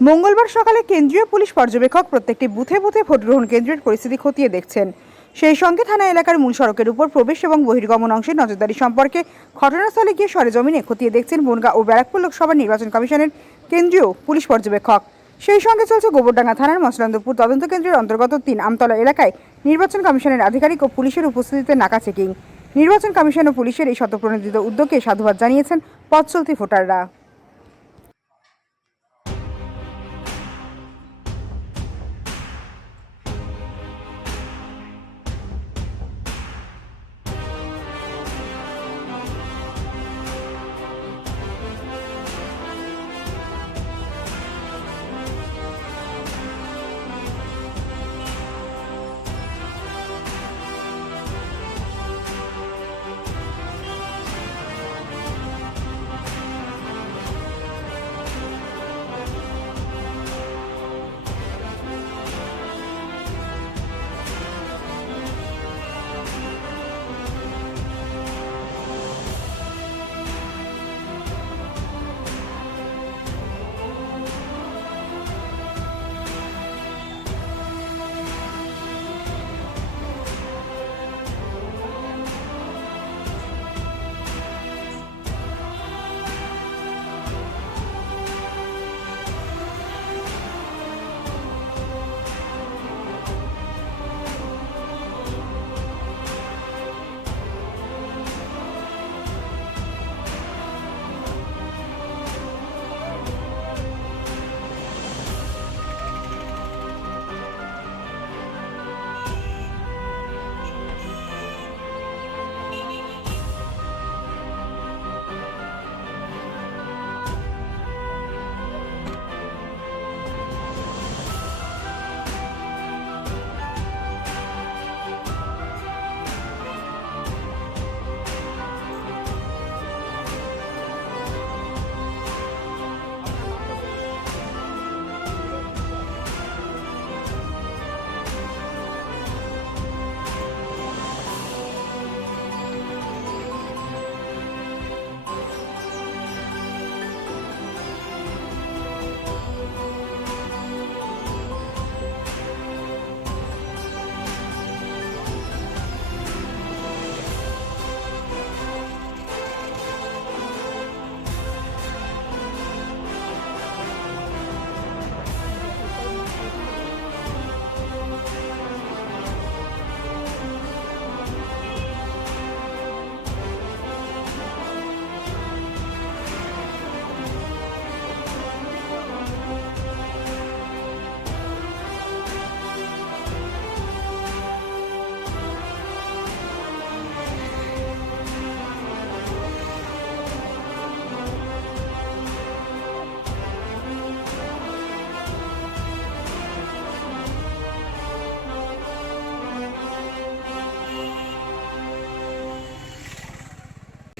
মঙ্গলবার সকালে কেন্দ্রীয় পুলিশ পর্যবেক্ষক প্রত্যেকটি বুথে বুথে ভোটগ্রহণ কেন্দ্রের পরিস্থিতি খতিয়ে দেখছেন। সেই সঙ্গে থানা এলাকার মূল সড়কের উপর প্রবেশ এবং বহির্গমন অংশে নজরদারি সম্পর্কে ঘটনাস্থলে গিয়ে সরেজমিনে খতিয়ে দেখছেন বনগাঁ ও ব্যারাকপুর লোকসভা নির্বাচন কমিশনের কেন্দ্রীয় পুলিশ পর্যবেক্ষক। সেই সঙ্গে চলছে গোবরডাঙ্গা থানার মসলান্দপুর তদন্ত কেন্দ্রের অন্তর্গত তিন আমতলা এলাকায় নির্বাচন কমিশনের আধিকারিক ও পুলিশের উপস্থিতিতে নাকা চেকিং। নির্বাচন কমিশন ও পুলিশের এই শতপ্রণোদিত উদ্যোগকে সাধুবাদ জানিয়েছেন পথ চলতি ভোটাররা।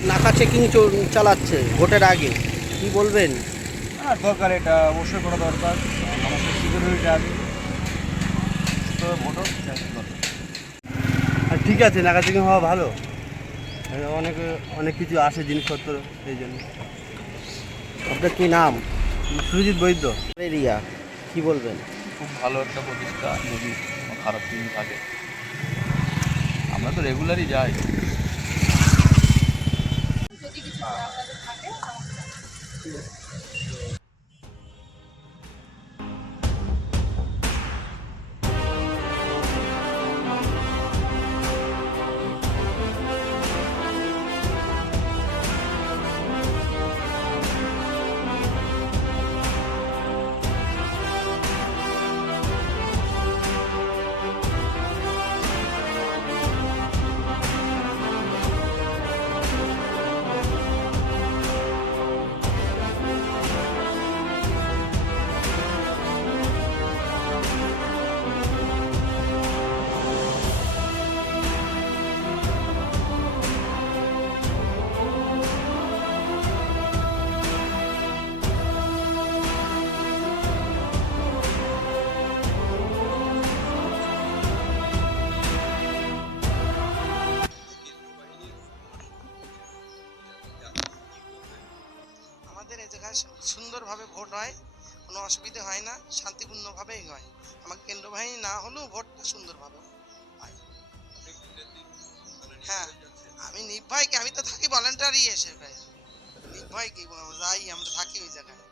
নাকা চেকিং চালাচ্ছে ভোটের আগে। কি বলবেন? হ্যাঁ দরকার এটা অবশ্যই করা দরকার। মানুষের তো ভোটও আর ঠিক আছে নাকা চেকিং হওয়া ভালো। অনেক অনেক কিছু আসে জিনিসপত্র এই জন্য। আপনার কি নাম? সুরজিৎ বৈদ্য। এরিয়া কি বলবেন? খুব ভালো একটা প্রতিষ্ঠা যদি খারাপ দিন থাকে। আমরা তো রেগুলারই যাই। থাকে আছে কোনো অসুবিধে হয় না, শান্তিপূর্ণভাবেই হয়। আমাকে কেন্দ্র বাহিনী না হলেও ভোটটা সুন্দরভাবে হয়। হ্যাঁ আমি নির্ভয়কে আমি তো থাকি ভলেন্টারি এসে ভাই। নির্ভয় কি, যাই, আমরা থাকি ওই জায়গায়।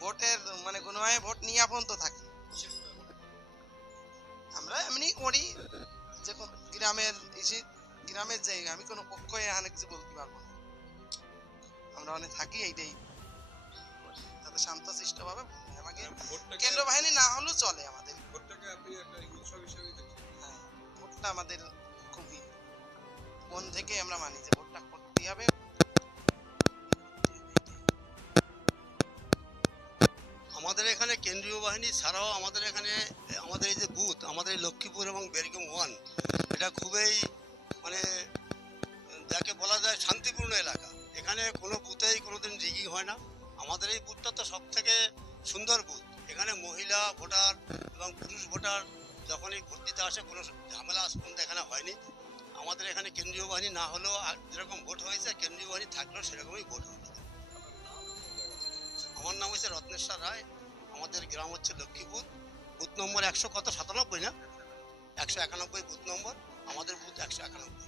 ভোটের মানে কোনো ভোট নিয়ে আপন তো থাকি। আমরা এমনি করি, যে গ্রামের এসে, গ্রামের জায়গা আমি কোনো পক্ষ এখানে কিছু বলতে পারব না। আমরা অনেক থাকি, এইটাই। তাতে শান্তশিষ্ট ভাবে আমাকে কেন্দ্র বাহিনী না হলেও চলে আমাদের। হ্যাঁ ভোটটা আমাদের খুবই মন থেকে আমরা মানি যে ভোটটা করতেই হবে। আমাদের এখানে কেন্দ্রীয় বাহিনী ছাড়াও আমাদের এখানে আমাদের এই যে বুথ আমাদের এই লক্ষ্মীপুর এবং বেরগম ওয়ান এটা খুবই মানে যাকে বলা যায় শান্তিপূর্ণ এলাকা। এখানে কোনো বুথেই কোনোদিন রিগিং হয় না। আমাদের এই বুথটা তো সব থেকে সুন্দর বুথ। এখানে মহিলা ভোটার এবং পুরুষ ভোটার যখনই ভোট দিতে আসে, কোনো ঝামেলা পর্যন্ত এখানে হয়নি। আমাদের এখানে কেন্দ্রীয় বাহিনী না হলেও যেরকম ভোট হয়েছে, কেন্দ্রীয় বাহিনী থাকলেও সেরকমই ভোট হবে। আমার নাম হচ্ছে রত্নেশ্বর রায়। আমাদের গ্রাম হচ্ছে লক্ষ্মীপুর বুথ নম্বর একশো কত? সাতানব্বই না? একশো একানব্বই বুথ নম্বর। আমাদের বুথ একশো একানব্বই।